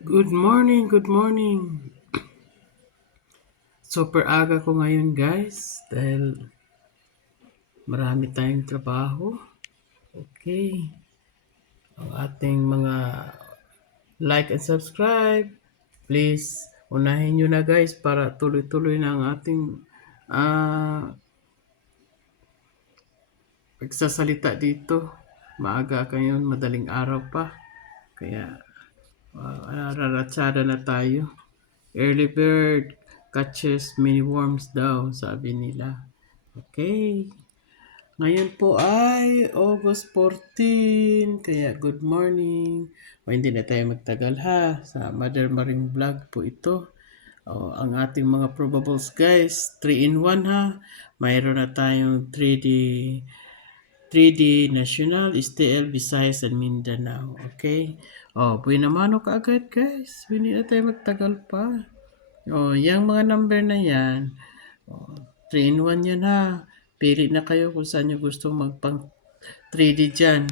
Good morning, good morning. Super aga ko ngayon guys dahil marami tayong trabaho. Okay. Ang ating mga like and subscribe. Please, unahin nyo na guys para tuloy-tuloy na ang ating ah pagsasalita dito. Maaga ngayon, madaling araw pa. Kaya raratsada na tayo. Early bird catches many worms daw, sabi nila. Okay. Ngayon po ay August 14, kaya good morning. O hindi na tayo magtagal ha, sa Mother Maring Vlog po ito. O, ang ating mga probables guys, 3 in 1 ha. Mayroon na tayong 3D National, STL, Visayas, and Mindanao. Okay? O, buhay naman o kaagad guys. Hindi na tayo magtagal pa. O, yung mga number na yan, 3 in 1 yan ha. Pili na kayo kung saan nyo gusto magpang 3D dyan.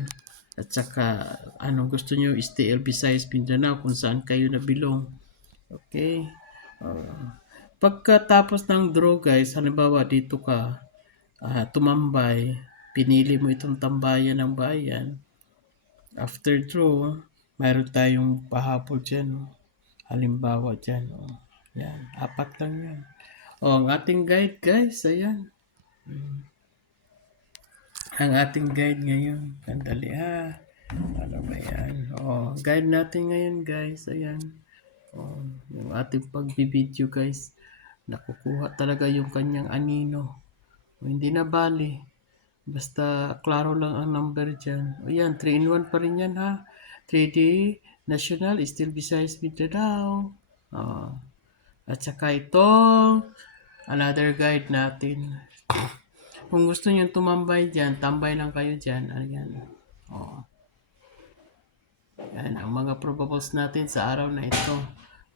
At saka, anong gusto nyo, STL, Visayas, Mindanao, kung saan kayo nabilong. Okay? Pagkatapos ng draw guys, halimbawa dito ka tumambay, pinili mo itong tambayan ng bayan. After draw, mayroon tayong pahabol dyan. Halimbawa dyan. Yan, 4 lang yan. Ang ating guide guys, ayan. Ang ating guide ngayon. Sandali ha. Ano ba yan? Guide natin ngayon guys. Ayan. Yung ating pagbibideo guys. Nakukuha talaga yung kanyang anino. Hindi na bali. Basta klaro lang ang number dyan. Ayan, 3 in 1 pa rin yan ha. 3D, National, Still Visayas, Mindanao. At saka itong another guide natin. Kung gusto niyo tumambay dyan, tambay lang kayo dyan. Ayan. Yan ang mga probables natin sa araw na ito.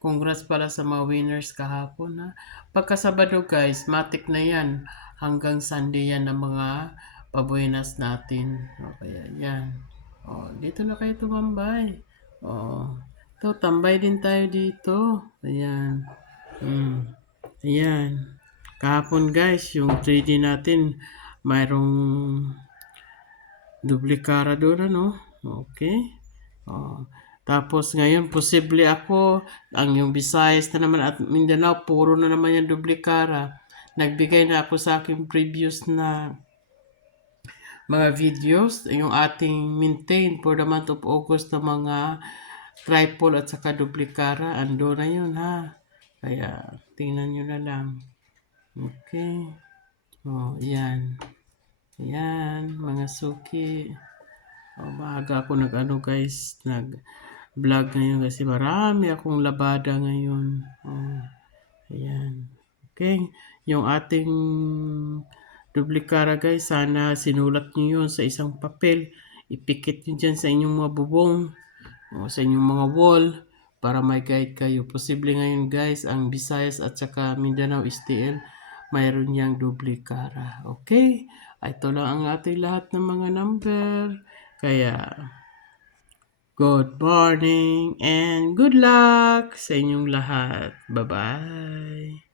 Congrats pala sa mga winners kahapon ha. Pagkasabado guys, matik na yan. Hanggang Sunday yan ang mga pabuenas natin. Kaya yan. Dito na kayo tumambay. Ito, tambay din tayo dito. Ayan. Ayan. Kahapon guys, yung 3D natin, mayroong duplikara doon, ano? Okay. Tapos ngayon, posible ako, ang yung Visayas na naman at Mindanao, puro na naman yung duplikara. Nagbigay na ako sa aking previous na mga videos, yung ating maintain for the month of August na mga triple at saka duplikara. Ando na yun ha. Kaya, tingnan nyo na lang. Okay. Yan. Yan, mga suki. Maaga ako guys, nag-vlog ngayon kasi marami akong labada ngayon. Ayan. Okay. Yung ating duplikara guys, sana sinulat nyo yun sa isang papel. Ipikit nyo dyan sa inyong mga bubong o sa inyong mga wall para may guide kayo. Posible ngayon guys, ang Visayas at saka Mindanao STL, mayroon niyang duplikara. Okay? Ito lang ang ating lahat ng mga number. Kaya, good morning and good luck sa inyong lahat. Bye-bye.